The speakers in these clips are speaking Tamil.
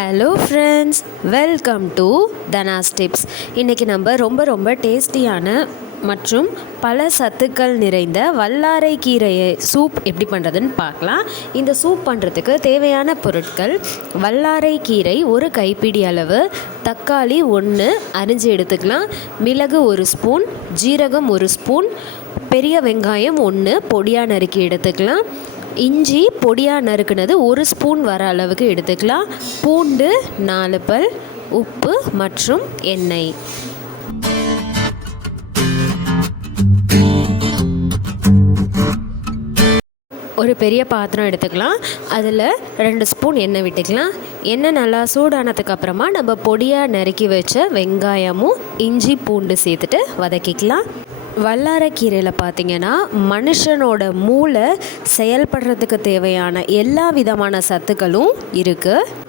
Hello friends welcome to Dhana's tips இன்றைக்கி நம்ம ரொம்ப ரொம்ப டேஸ்டியான மற்றும் பல சத்துக்கள் நிறைந்த வல்லாரை கீரையை சூப் எப்படி பண்ணுறதுன்னு பார்க்கலாம். இந்த சூப் பண்ணுறதுக்கு தேவையான பொருட்கள் வல்லாரை கீரை ஒரு கைப்பிடி அளவு தக்காளி ஒன்று அரிஞ்சு எடுத்துக்கலாம். மிளகு ஒரு ஸ்பூன் ஜீரகம் ஒரு ஸ்பூன் பெரிய வெங்காயம் ஒன்று பொடியாக நறுக்கி எடுத்துக்கலாம். இஞ்சி பொடியாக நறுக்குனது ஒரு ஸ்பூன் வர அளவுக்கு எடுத்துக்கலாம். பூண்டு நாலு பல் உப்பு மற்றும் எண்ணெய். ஒரு பெரிய பாத்திரம் எடுத்துக்கலாம். அதில் ரெண்டு ஸ்பூன் எண்ணெய் விட்டுக்கலாம். எண்ணெய் நல்லா சூடானதுக்கப்புறமா நம்ம பொடியாக நறுக்கி வச்ச வெங்காயமும் இஞ்சி பூண்டு சேர்த்துட்டு வதக்கிக்கலாம். வல்லாரக்கீரையில் பார்த்தீங்கன்னா மனுஷனோட மூளை செயல்படுறதுக்கு தேவையான எல்லா விதமான சத்துக்களும் இருக்குது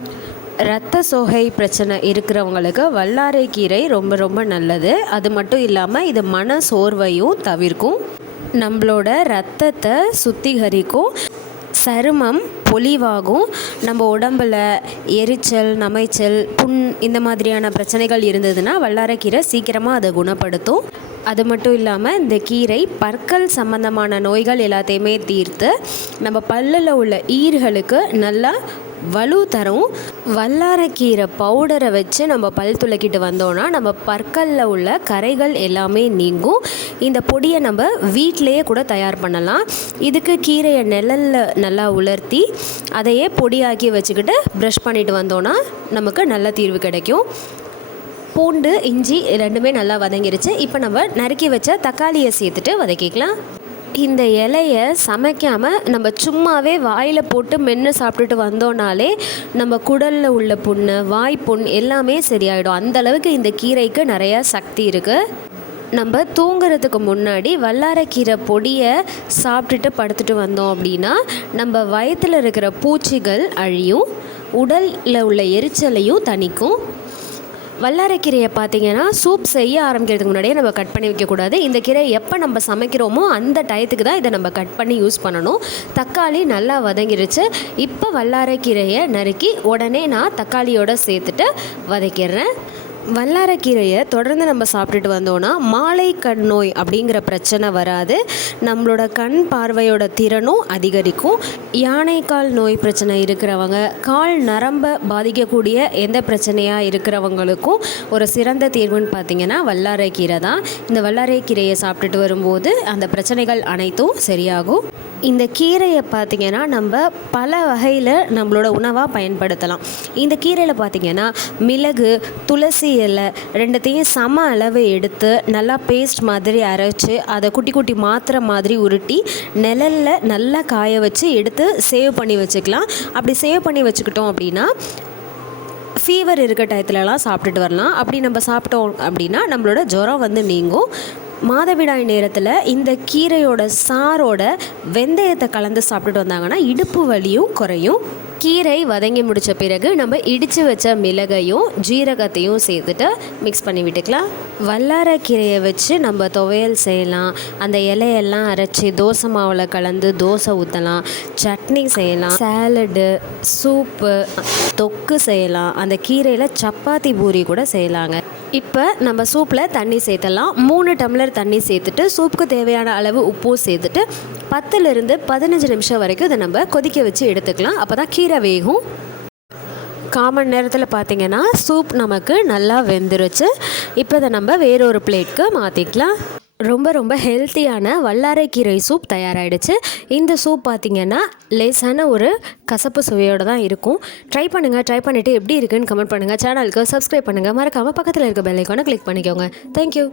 ரத்த சோகை பிரச்சனை இருக்கிறவங்களுக்கு வல்லாரை கீரை ரொம்ப ரொம்ப நல்லது. அது மட்டும் இல்லாமல் இது மன சோர்வையும் தவிர்க்கும். நம்மளோட ரத்தத்தை சுத்திகரிக்கும். சருமம் பொலிவாகும். நம்ம உடம்பில் எரிச்சல் நமைச்சல் புண் இந்த மாதிரியான பிரச்சனைகள் இருந்ததுன்னா வல்லாரக்கீரை சீக்கிரமாக அதை குணப்படுத்தும். அது மட்டும் இல்லாமல் இந்த கீரை பற்கள் சம்மந்தமான நோய்கள் எல்லாத்தையுமே தீர்த்து நம்ம பல்லில் உள்ள ஈர்களுக்கு நல்லா வலு தரும். வல்லாரக்கீரை பவுடரை வச்சு நம்ம பல் துளக்கிட்டு வந்தோன்னா நம்ம பற்களில் உள்ள கரைகள் எல்லாமே நீங்கும். இந்த பொடியை நம்ம வீட்டிலையே கூட தயார் பண்ணலாம். இதுக்கு கீரையை நிழலில் நல்லா உலர்த்தி அதையே பொடியாக்கி வச்சுக்கிட்டு ப்ரஷ் பண்ணிட்டு வந்தோன்னா நமக்கு நல்ல தீர்வு கிடைக்கும். பூண்டு இஞ்சி ரெண்டுமே நல்லா வதங்கிருச்சு. இப்போ நம்ம நறுக்கி வச்ச தக்காளியை சேர்த்துட்டு வதக்கிக்கலாம். இந்த இலையை சமைக்காமல் நம்ம சும்மாவே வாயில் போட்டு மென்று சாப்பிட்டுட்டு வந்தோனாலே நம்ம குடலில் உள்ள புண்ணு வாய் புண் எல்லாமே சரியாயிடும். அந்தளவுக்கு இந்த கீரைக்கு நிறையா சக்தி இருக்குது நம்ம தூங்குறதுக்கு முன்னாடி வல்லாரக்கீரை பொடியை சாப்பிட்டுட்டு படுத்துட்டு வந்தோம் அப்படின்னா நம்ம வயத்தில் இருக்கிற பூச்சிகள் அழியும் உடலில் உள்ள எரிச்சலையும் தணிக்கும். வல்லாரக்கீரையை பார்த்தீங்கன்னா சூப் செய்ய ஆரம்பிக்கிறதுக்கு முன்னாடியே நம்ம கட் பண்ணி வைக்கக்கூடாது. இந்த கீரை எப்போ நம்ம சமைக்கிறோமோ அந்த டயத்துக்கு தான் இதை நம்ம கட் பண்ணி யூஸ் பண்ணணும். தக்காளி நல்லா வதங்கிருச்சு. இப்போ வல்லாரக்கீரையை நறுக்கி உடனே நான் தக்காளியோடு சேர்த்துட்டு வதக்கிடுறேன் வல்லாரக்கீரையை தொடர்ந்து நம்ம சாப்பிட்டுட்டு வந்தோன்னா மாலை கண் நோய் அப்படிங்கிற பிரச்சனை வராது. நம்மளோட கண் பார்வையோட திறனும் அதிகரிக்கும். யானைக்கால் நோய் பிரச்சனை இருக்கிறவங்க கால் நரம்பை பாதிக்கக்கூடிய எந்த பிரச்சனையாக இருக்கிறவங்களுக்கும் ஒரு சிறந்த தீர்வுன்னு பார்த்தீங்கன்னா வல்லாரைக்கீரை தான். இந்த வல்லாரைக்கீரையை சாப்பிட்டுட்டு வரும்போது அந்த பிரச்சனைகள் அனைத்தும் சரியாகும். இந்த கீரையை பார்த்திங்கன்னா நம்ம பல வகையில் நம்மளோட உணவாக பயன்படுத்தலாம். இந்த கீரையில் பார்த்திங்கன்னா மிளகு துளசி இலை ரெண்டுத்தையும் சம அளவு எடுத்து நல்லா பேஸ்ட் மாதிரி அரைச்சி அதை குட்டி குட்டி மாத்திரை மாதிரி உருட்டி நிழலில் நல்லா காய வச்சு எடுத்து சேவ் பண்ணி வச்சுக்கலாம். அப்படி சேவ் பண்ணி வச்சுக்கிட்டோம் அப்படின்னா ஃபீவர் இருக்க டயத்துலலாம் சாப்பிட்டுட்டு வரலாம். அப்படி நம்ம சாப்பிட்டோம் அப்படின்னா நம்மளோட ஜுரம் வந்து நீங்கும். மாதவிடாய் நேரத்தில் இந்த கீரையோட சாரோட வெந்தயத்தை கலந்து சாப்பிட்டுட்டு வந்தாங்கன்னா இடுப்பு வலியும் குறையும். கீரை வதங்கி முடித்த பிறகு நம்ம இடித்து வச்ச மிளகையும் ஜீரகத்தையும் சேர்த்துட்டு மிக்ஸ் பண்ணி விட்டுக்கலாம். வல்லார கீரையை வச்சு நம்ம துவையல் செய்யலாம். அந்த இலையெல்லாம் அரைச்சி தோசை மாவில் கலந்து தோசை ஊற்றலாம் சட்னி செய்யலாம். சேலடு சூப்பு தொக்கு செய்யலாம். அந்த கீரையில் சப்பாத்தி பூரி கூட செய்யலாங்க. இப்போ நம்ம சூப்பில் தண்ணி சேர்த்தலாம் மூணு டம்ளர் தண்ணி சேர்த்துட்டு சூப்புக்கு தேவையான அளவு உப்பும் சேர்த்துட்டு பத்துலேருந்து பதினஞ்சு நிமிஷம் வரைக்கும் இதை நம்ம கொதிக்க வச்சு எடுத்துக்கலாம். அப்போ தான் கீரை வேகும். காமன் நேரத்தில் பார்த்தீங்கன்னா சூப் நமக்கு நல்லா வெந்துருச்சு. இப்போ இதை நம்ம வேறொரு பிளேட்க்கு மாற்றிக்கலாம் ரொம்ப ரொம்ப ஹெல்த்தியான வல்லாரைக்கீரை சூப் தயாராகிடுச்சு இந்த சூப் பார்த்திங்கன்னா லேசான ஒரு கசப்பு சுவையோடு தான் இருக்கும். ட்ரை பண்ணுங்கள் ட்ரை பண்ணிவிட்டு எப்படி இருக்குன்னு கமெண்ட் பண்ணுங்கள் சேனலுக்கு சப்ஸ்கிரைப் பண்ணுங்கள் மறக்காமல் பக்கத்தில் இருக்க பெல்லைக்கான கிளிக் பண்ணிக்கோங்க. தேங்க்யூ